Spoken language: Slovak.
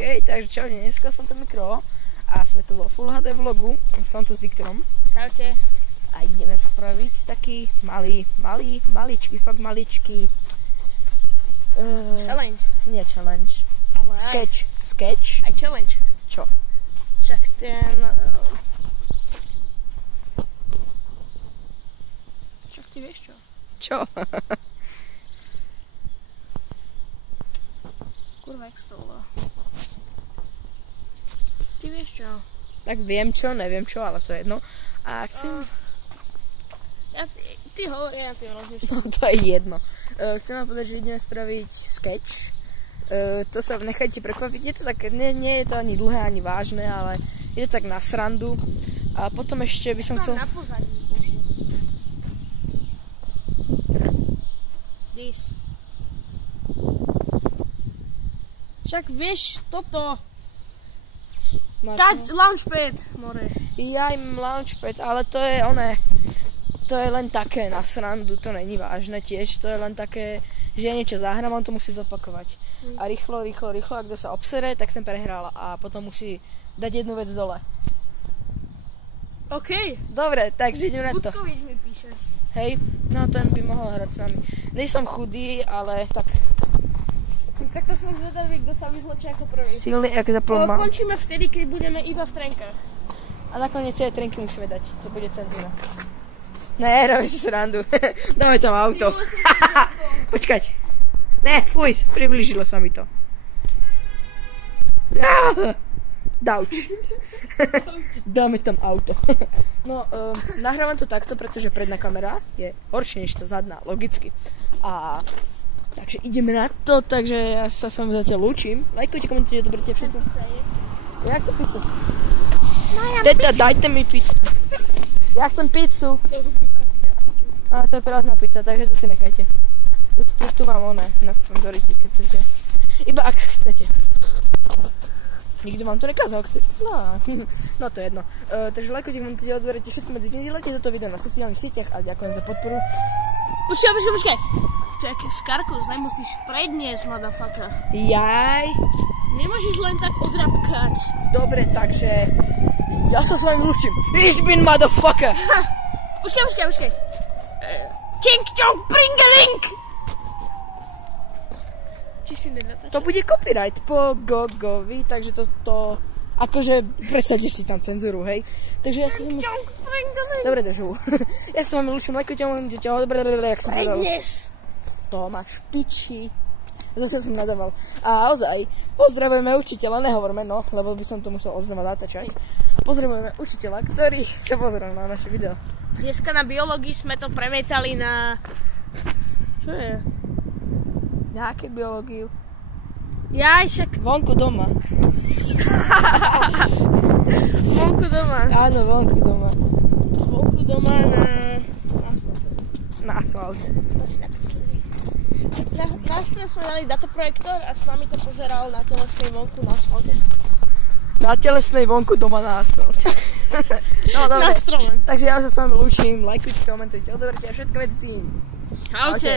OK, takže čau, dneska som to mikro a sme tu vo Full HD vlogu, som tu s Viktorom. Čaute. A ideme spraviť taký maličký, fakt maličký... Challenge. Nie challenge. Ale Sketch. aj challenge. Čo? Však ten... Však ty vieš čo? Čo? Kurva, jak to volá. Ty vieš čo? Tak viem čo, neviem čo, ale to je jedno. A chcem... Ty hovor, ja tým rozmýšľam. No to je jedno. Chcem vám povedať, že ideme spraviť sketch. To sa nechajte prekvapiť. Je to tak, nie je to ani dlhé, ani vážne, ale je to tak na srandu. A potom ešte by som chcel... Na pozadí. This. Však vieš, toto. Dať launchpad, more. Ja im launchpad, ale to je to je len také na srandu, to není vážne tiež, to je len také, že ja niečo zahrám, on to musí zopakovať. A rýchlo, a kto sa obsere, tak sem prehral a potom musí dať jednu vec dole. OK. Dobre, takže ideme na to. Buckovič mi píše. Hej, no ten by mohol hrať s nami. Nejsom chudý, ale tak... Tak to som zvedavý, kto sa vyzločí ako prvý. Silný, jak zaplomá. Končíme vtedy, keď budeme iba v trenkách. A nakoniec celé trenky musíme dať, to bude cenzúra. Ne, robí si srandu. Dáme tam auto. Počkať. Ne, fuj, priblížilo sa mi to. Dauč. Dáme tam auto. No, nahrávam to takto, pretože predná kamera je horšie než tá zadná, logicky. A takže ideme na to, takže ja sa s vami zatiaľ lúčim. Lajkujte, komentujte, dobrete všetko. Ja chcem pizzu. Teta, dajte mi pizzu. Ja chcem pizzu. A to je prázdna pizza, takže to si nechajte. Tu mám na sponzoriti, keď chcete. Iba ak chcete. Nikto vám to nekázal, chcete? No to je jedno. Takže lajkujte, komentujte, odberete všetko medzi tým. Zdieľajte toto video na sociálnych sieťach a ďakujem za podporu. Počkaj. To je aký skarkus, nemusíš predniesť, motherfucker. Jaj. Nemôžeš len tak odrapkať. Dobre, takže ja sa s vami lúčim. Ich bin motherfucker. Počkaj. Tink, ťong, pringelink. Či si nenatáčal? To bude copyright po Gogovi, takže to akože predstavte si tam cenzúru, hej. Takže ja sa s vami... Dobre, držu. Ja sa s vami lúčim, lajkujte, jak som povedal. Prednes. To máš piči. Zase som nadával. A ozaj, pozdravujeme učiteľa, nehovorme no, lebo by som to musel odznova natáčať. Pozdravujeme učiteľa, ktorý sa pozrel na naše video. Dneska na biológii sme to premietali na... Čo je? Na aké biológiu? Jaj, však... Vonku doma. Vonku doma. Áno, vonku doma. Vonku doma Na asfalte. To si napísali. Na strane sme dali dataprojektor a s nami to pozeral na telesnej vonku na asfalte. Na telesnej vonku doma na asfalte. No dobre. Na strome. Takže ja už sa s vami lúčim, lajkujte, komentujte, odoberte a všetko medzi tým. Čaute.